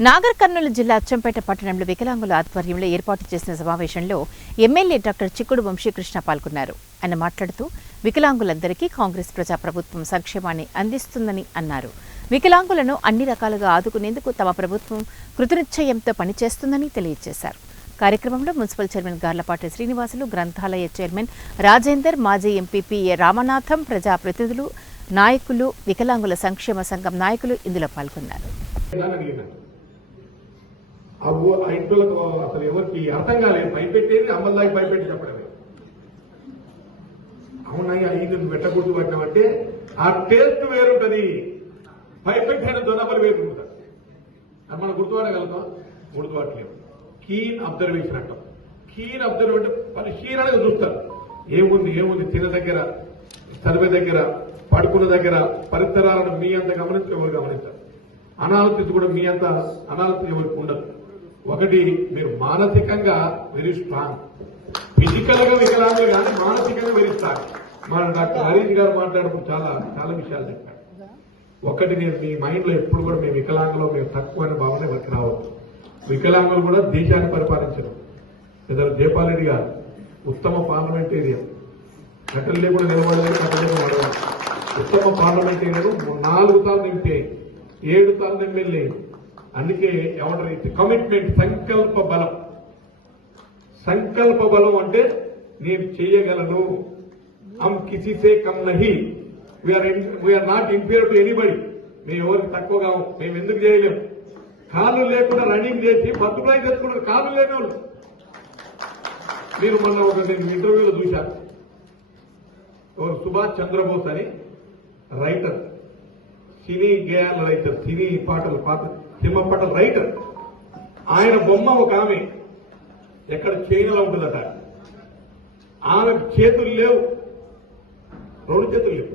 నాగర్ కర్నూలు జిల్లా అచ్చంపేట పట్టణంలో వికలాంగుల ఆధ్వర్యంలో ఏర్పాటు చేసిన సమావేశంలో ఎమ్మెల్యే డాక్టర్ చిక్కుడు వంశీకృష్ణ పాల్గొన్నారు. ఆయన మాట్లాడుతూ వికలాంగులందరికీ కాంగ్రెస్ ప్రజాప్రభుత్వం సంక్షేమాన్ని అందిస్తుందని అన్నారు. వికలాంగులను అన్ని రకాలుగా ఆదుకునేందుకు తమ ప్రభుత్వం కృతనిశ్చయంతో పనిచేస్తుందని తెలియజేశారు. కార్యక్రమంలో మున్సిపల్ చైర్మన్ గార్లపాటి శ్రీనివాసులు, గ్రంథాలయ చైర్మన్ రాజేందర్, మాజీ ఎంపీ రామనాథం, ప్రజాప్రతినిధులు, నాయకులు, వికలాంగుల సంక్షేమ సంఘం నాయకులు ఇందులో పాల్గొన్నారు. అవ్వ ఆ ఇంట్లోకి అసలు ఎవరికి అర్థం కాలేదు. భయపెట్టేది అమ్మల్లాగి భయపెట్టి చెప్పడమే. అవునయ్యా ఇది పెట్టకూడదు పట్టినామంటే ఆ టేస్ట్ వేరుంటది, భయపెట్టిన దొనపలు వేరుంటుంది. అది మనం గుర్తుపడగలుగుతాం, గుర్తుపట్టలేము. కీన్ అబ్జర్వేషన్ అంటాం. కీన్ అబ్జర్వేషన్ పరిశీలనగా చూస్తారు. ఏముంది తిన దగ్గర, సర్వే దగ్గర, పడుకున్న దగ్గర పరిసరాలను మీ అంత గమనించి ఎవరు గమనించారు. అనాలిసిస్ కూడా మీ అంత అనాలిసిస్ ఎవరికి ఉండదు. ఒకటి, మీరు మానసికంగా వెరీ స్ట్రాంగ్, ఫిజికల్ గా వికలాంగులు కానీ మానసికంగా వెరీ స్ట్రాంగ్. మన డాక్టర్ హరీష్ గారు మాట్లాడప్పుడు చాలా విషయాలు చెప్పారు. ఒకటి, నేను మీ మైండ్ లో ఎప్పుడు కూడా మేము వికలాంగులు మేము తక్కువ అనే భావన ఎవరికి రావద్దు. వికలాంగులు కూడా దేశాన్ని పరిపాలించరు. ఇద్దరు జయపాలరెడ్డి గారు ఉత్తమ పార్లమెంటేరియన్, కట్టెలే కూడా నిలబడలేదు, కట్టెలే పడవాలి. ఉత్తమ పార్లమెంటేరియన్ 4 సార్లు ఎంపీ, 7 సార్లు ఎమ్మెల్యే. అందుకే ఏమంటారు, కమిట్మెంట్, సంకల్ప బలం అంటే నేను చేయగలను. హమ్ కిసీసే కమ్ నహీ, we are not inferior to anybody. మేము ఎవరికి తక్కువ కావు. మేము ఎందుకు చేయలేము? కాళ్ళు లేకుండా రన్నింగ్ చేసి బతుకులై తెచ్చుకున్నారు కాళ్ళు లేని వాళ్ళు. మీరు మొన్న నేను ఇంటర్వ్యూలో చూశాను. సుభాష్ చంద్రబోస్ అని రైటర్, సినీ గేయాల రైటర్, సినీ పాటల సినిమా పాటల రైటర్. ఆయన బొమ్మ ఒక ఆమె ఎక్కడ చైనాలో ఉంటుందట. ఆమె చేతులు లేవు, 2 చేతులు లేవు.